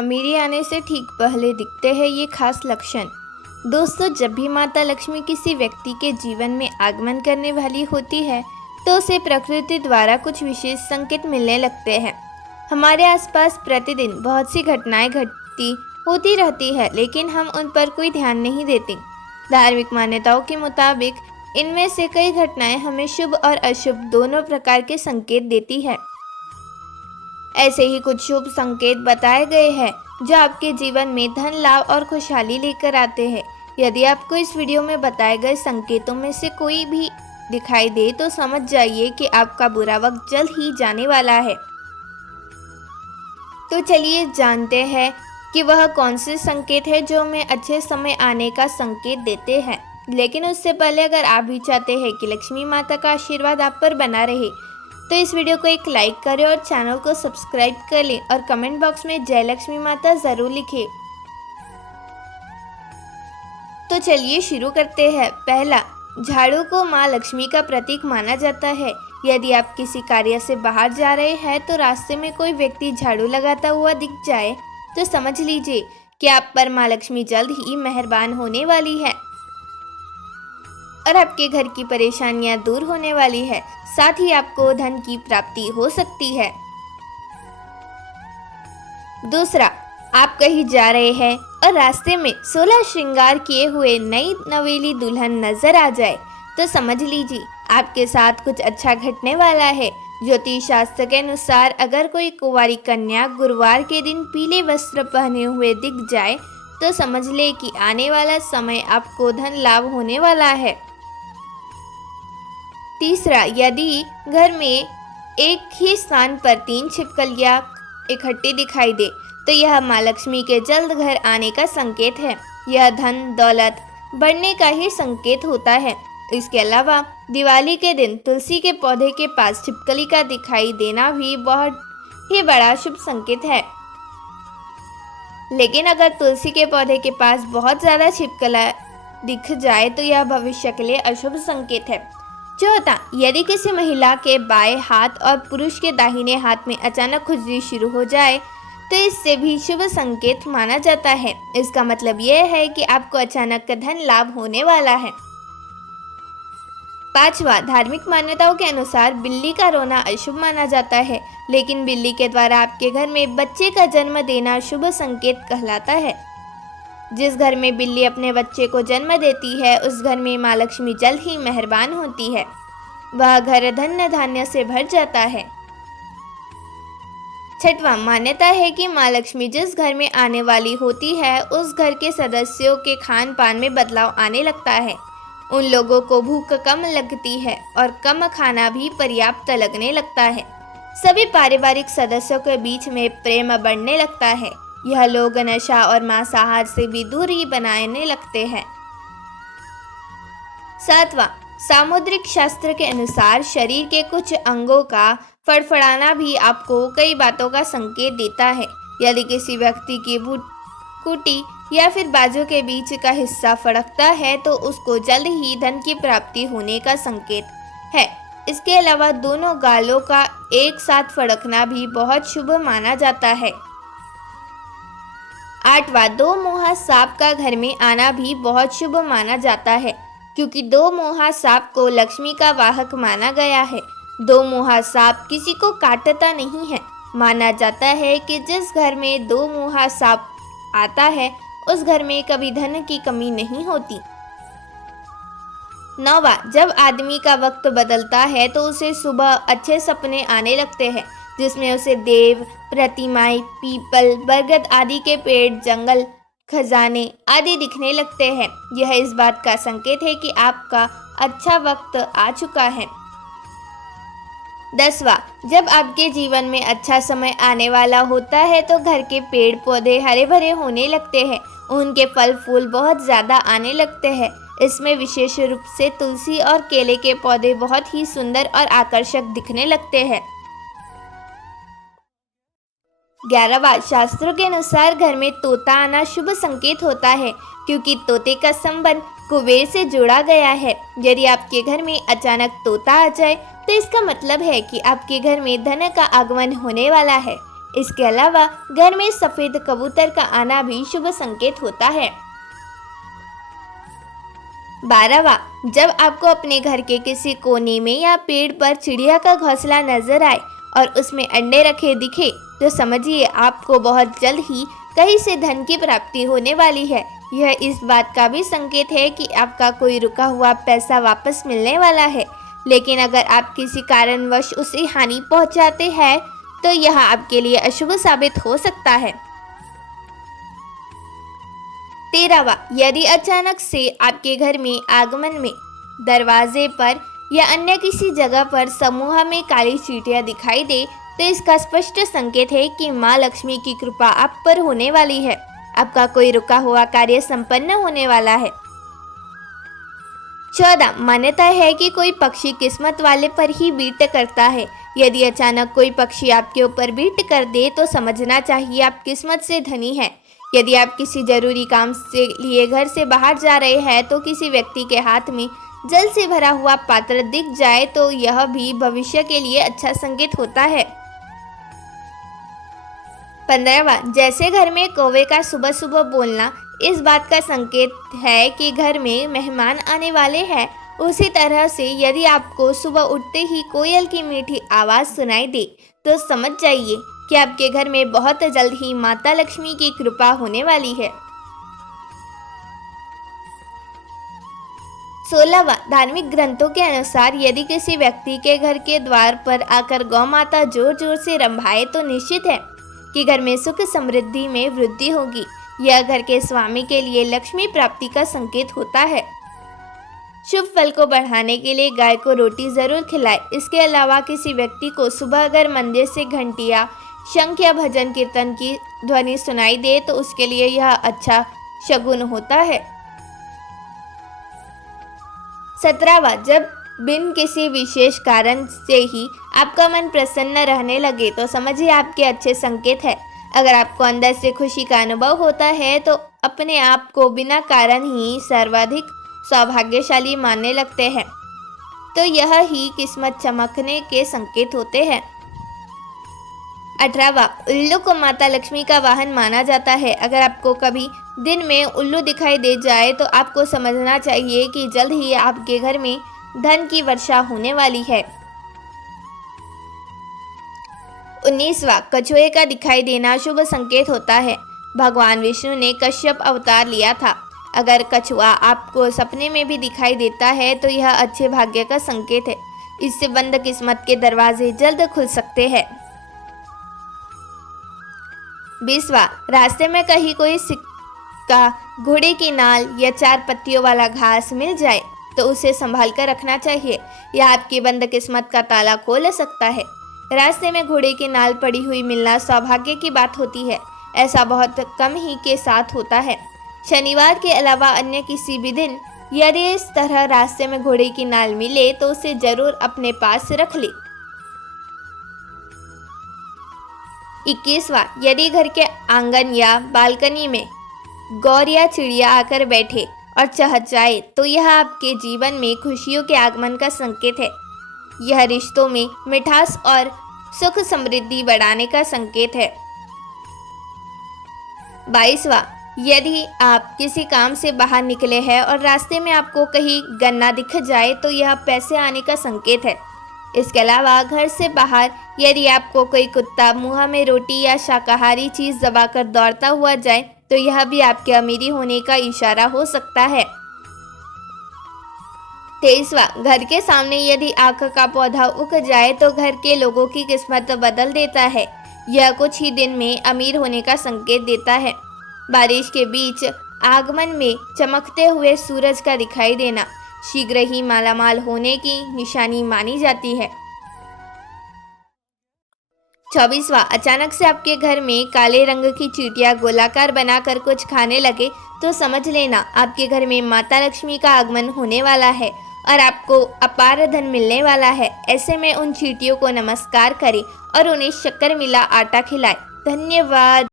अमीरी आने से ठीक पहले दिखते हैं ये खास लक्षण। दोस्तों, जब भी माता लक्ष्मी किसी व्यक्ति के जीवन में आगमन करने वाली होती है तो उसे प्रकृति द्वारा कुछ विशेष संकेत मिलने लगते हैं। हमारे आसपास प्रतिदिन बहुत सी घटनाएं घटती होती रहती है, लेकिन हम उन पर कोई ध्यान नहीं देते। धार्मिक मान्यताओं के मुताबिक इनमें से कई घटनाएं हमें शुभ और अशुभ दोनों प्रकार के संकेत देती है। ऐसे ही कुछ शुभ संकेत बताए गए हैं जो आपके जीवन में धन लाभ और खुशहाली लेकर आते हैं। यदि आपको इस वीडियो में बताए गए संकेतों में से कोई भी दिखाई दे तो समझ जाइए कि आपका बुरा वक्त जल्द ही जाने वाला है। तो चलिए जानते हैं कि वह कौन से संकेत है जो हमें अच्छे समय आने का संकेत देते हैं। लेकिन उससे पहले अगर आप भी चाहते हैं कि लक्ष्मी माता का आशीर्वाद आप पर बना रहे तो इस वीडियो को एक लाइक करें और चैनल को सब्सक्राइब कर लें और कमेंट बॉक्स में जय लक्ष्मी माता जरूर लिखें। तो चलिए शुरू करते हैं। पहला, झाड़ू को माँ लक्ष्मी का प्रतीक माना जाता है। यदि आप किसी कार्य से बाहर जा रहे हैं तो रास्ते में कोई व्यक्ति झाड़ू लगाता हुआ दिख जाए तो समझ लीजिए कि आप पर माँ लक्ष्मी जल्द ही मेहरबान होने वाली है और आपके घर की परेशानियां दूर होने वाली है। साथ ही आपको धन की प्राप्ति हो सकती है। दूसरा, आप कहीं जा रहे हैं और रास्ते में 16 श्रृंगार किए हुए नई नवेली दुल्हन नजर आ जाए तो समझ लीजिए आपके साथ कुछ अच्छा घटने वाला है। ज्योतिष शास्त्र के अनुसार अगर कोई कुंवारी कन्या गुरुवार के दिन पीले वस्त्र पहने हुए दिख जाए तो समझ ले कि आने वाला समय आपको धन लाभ होने वाला है। तीसरा, यदि घर में एक ही स्थान पर 3 छिपकलियां इकट्ठी दिखाई दे तो यह माँ लक्ष्मी के जल्द घर आने का संकेत है। यह धन दौलत बढ़ने का ही संकेत होता है। इसके अलावा दिवाली के दिन तुलसी के पौधे के पास छिपकली का दिखाई देना भी बहुत ही बड़ा शुभ संकेत है। लेकिन अगर तुलसी के पौधे के पास बहुत ज़्यादा छिपकला दिख जाए तो यह भविष्य के लिए अशुभ संकेत है। चौथा, यदि किसी महिला के बाएं हाथ और पुरुष के दाहिने हाथ में अचानक खुजली शुरू हो जाए तो इससे भी शुभ संकेत माना जाता है। इसका मतलब यह है कि आपको अचानक धन लाभ होने वाला है। पांचवा, धार्मिक मान्यताओं के अनुसार बिल्ली का रोना अशुभ माना जाता है, लेकिन बिल्ली के द्वारा आपके घर में बच्चे का जन्म देना शुभ संकेत कहलाता है। जिस घर में बिल्ली अपने बच्चे को जन्म देती है उस घर में माँ लक्ष्मी जल्द ही मेहरबान होती है। वह घर धन्य धान्य से भर जाता है। छठवां, मान्यता है कि माँ लक्ष्मी जिस घर में आने वाली होती है उस घर के सदस्यों के खान पान में बदलाव आने लगता है। उन लोगों को भूख कम लगती है और कम खाना भी पर्याप्त लगने लगता है। सभी पारिवारिक सदस्यों के बीच में प्रेम बढ़ने लगता है। यह लोग नशा और मांसाहार से भी दूरी बनाने लगते हैं। सातवां, सामुद्रिक शास्त्र के अनुसार शरीर के कुछ अंगों का फड़फड़ाना भी आपको कई बातों का संकेत देता है। यदि किसी व्यक्ति की कुटी या फिर बाजू के बीच का हिस्सा फड़कता है तो उसको जल्द ही धन की प्राप्ति होने का संकेत है। इसके अलावा दोनों गालों का एक साथ फड़कना भी बहुत शुभ माना जाता है। आठवां, 2 मुहा सांप का घर में आना भी बहुत शुभ माना जाता है, क्योंकि 2 मुहा सांप को लक्ष्मी का वाहक माना गया है। 2 मुहा सांप किसी को काटता नहीं है। माना जाता है कि जिस घर में 2 मुहा सांप आता है उस घर में कभी धन की कमी नहीं होती। 9वां, जब आदमी का वक्त बदलता है तो उसे सुबह अच्छे सपने आने लगते हैं जिसमें उसे देव, प्रतिमाएं, पीपल, बरगद आदि के पेड़, जंगल, खजाने आदि दिखने लगते हैं। यह इस बात का संकेत है कि आपका अच्छा वक्त आ चुका है। 10वां, जब आपके जीवन में अच्छा समय आने वाला होता है तो घर के पेड़ पौधे हरे भरे होने लगते हैं। उनके फल फूल बहुत ज़्यादा आने लगते हैं। इसमें विशेष रूप से तुलसी और केले के पौधे बहुत ही सुंदर और आकर्षक दिखने लगते हैं। 11वां, शास्त्रों के अनुसार घर में तोता आना शुभ संकेत होता है, क्योंकि तोते का संबंध कुबेर से जोड़ा गया है। यदि आपके घर में अचानक तोता आ जाए तो इसका मतलब है कि आपके घर में धन का आगमन होने वाला है। इसके अलावा घर में सफेद कबूतर का आना भी शुभ संकेत होता है। 12वां, जब आपको अपने घर के किसी कोने में या पेड़ पर चिड़िया का घोंसला नजर आए और उसमें अंडे रखे दिखे तो समझिए आपको बहुत जल्द ही कहीं से धन की प्राप्ति होने वाली है। यह इस बात का भी संकेत है कि आपका कोई रुका हुआ पैसा वापस मिलने वाला है, लेकिन अगर आप किसी कारणवश उसे हानि पहुंचाते हैं तो यह आपके लिए अशुभ साबित हो सकता है। 13वां, यदि अचानक से आपके घर में आगमन में दरवाजे पर या अन्य किसी जगह पर समूह में काली चींटियां दिखाई दे तो इसका स्पष्ट संकेत है कि माँ लक्ष्मी की कृपा आप पर होने वाली है। आपका कोई रुका हुआ कार्य संपन्न होने वाला है। 14, मान्यता है कि कोई पक्षी किस्मत वाले पर ही बीट करता है। यदि अचानक कोई पक्षी आपके ऊपर बीट कर दे तो समझना चाहिए आप किस्मत से धनी हैं। यदि आप किसी जरूरी काम से लिए घर से बाहर जा रहे हैं तो किसी व्यक्ति के हाथ में जल से भरा हुआ पात्र दिख जाए तो यह भी भविष्य के लिए अच्छा संकेत होता है। 15वां, जैसे घर में कौवे का सुबह सुबह बोलना इस बात का संकेत है कि घर में मेहमान आने वाले हैं, उसी तरह से यदि आपको सुबह उठते ही कोयल की मीठी आवाज़ सुनाई दे तो समझ जाइए कि आपके घर में बहुत जल्द ही माता लक्ष्मी की कृपा होने वाली है। 16वां, धार्मिक ग्रंथों के अनुसार यदि किसी व्यक्ति के घर के द्वार पर आकर गौ माता जोर जोर से रंभाए तो निश्चित है कि घर में सुख समृद्धि में वृद्धि होगी। यह घर के स्वामी के लिए लक्ष्मी प्राप्ति का संकेत होता है। शुभ फल को बढ़ाने के लिए गाय को रोटी जरूर खिलाएं। इसके अलावा किसी व्यक्ति को सुबह अगर मंदिर से घंटिया, शंख या भजन कीर्तन की ध्वनि सुनाई दे तो उसके लिए यह अच्छा शगुन होता है। 17वां, जब बिन किसी विशेष कारण से ही आपका मन प्रसन्न रहने लगे तो समझिए आपके अच्छे संकेत है। अगर आपको अंदर से खुशी का अनुभव होता है तो अपने आप को बिना कारण ही सर्वाधिक सौभाग्यशाली मानने लगते हैं, तो यह ही किस्मत चमकने के संकेत होते हैं। 18वां, उल्लू को माता लक्ष्मी का वाहन माना जाता है। अगर आपको कभी दिन में उल्लू दिखाई दे जाए तो आपको समझना चाहिए कि जल्द ही आपके घर में धन की वर्षा होने वाली है। 19वां, कछुए का दिखाई देना शुभ संकेत होता है। भगवान विष्णु ने कश्यप अवतार लिया था। अगर कछुआ आपको सपने में भी दिखाई देता है तो यह अच्छे भाग्य का संकेत है। इससे बंद किस्मत के दरवाजे जल्द खुल सकते हैं। 20वां, रास्ते में कहीं कोई सिक्का, घोड़े की नाल या 4 पत्तियों वाला घास मिल जाए तो उसे संभाल कर रखना चाहिए। यह आपकी बंद किस्मत का ताला खोल सकता है। रास्ते में घोड़े की नाल पड़ी हुई मिलना सौभाग्य की बात होती है। ऐसा बहुत कम ही के साथ होता है। शनिवार के अलावा अन्य किसी भी दिन यदि इस तरह रास्ते में घोड़े की नाल मिले तो उसे जरूर अपने पास रख ले। 21वां, यदि घर के आंगन या बालकनी में गौर या चिड़िया आकर बैठे और चहचहाए तो यह आपके जीवन में खुशियों के आगमन का संकेत है। यह रिश्तों में मिठास और सुख समृद्धि बढ़ाने का संकेत है। 22वां, यदि आप किसी काम से बाहर निकले हैं और रास्ते में आपको कहीं गन्ना दिख जाए तो यह पैसे आने का संकेत है। इसके अलावा घर से बाहर यदि आपको कोई कुत्ता मुंह में रोटी या शाकाहारी चीज़ दबाकर दौड़ता हुआ जाए तो यह भी आपके अमीरी होने का इशारा हो सकता है। 23वां, घर के सामने यदि आक का पौधा उग जाए तो घर के लोगों की किस्मत बदल देता है। यह कुछ ही दिन में अमीर होने का संकेत देता है। बारिश के बीच आगमन में चमकते हुए सूरज का दिखाई देना शीघ्र ही मालामाल होने की निशानी मानी जाती है। 24वां, अचानक से आपके घर में काले रंग की चींटियां गोलाकार बनाकर कुछ खाने लगे तो समझ लेना आपके घर में माता लक्ष्मी का आगमन होने वाला है और आपको अपार धन मिलने वाला है। ऐसे में उन चींटियों को नमस्कार करें और उन्हें शक्कर मिला आटा खिलाएं। धन्यवाद।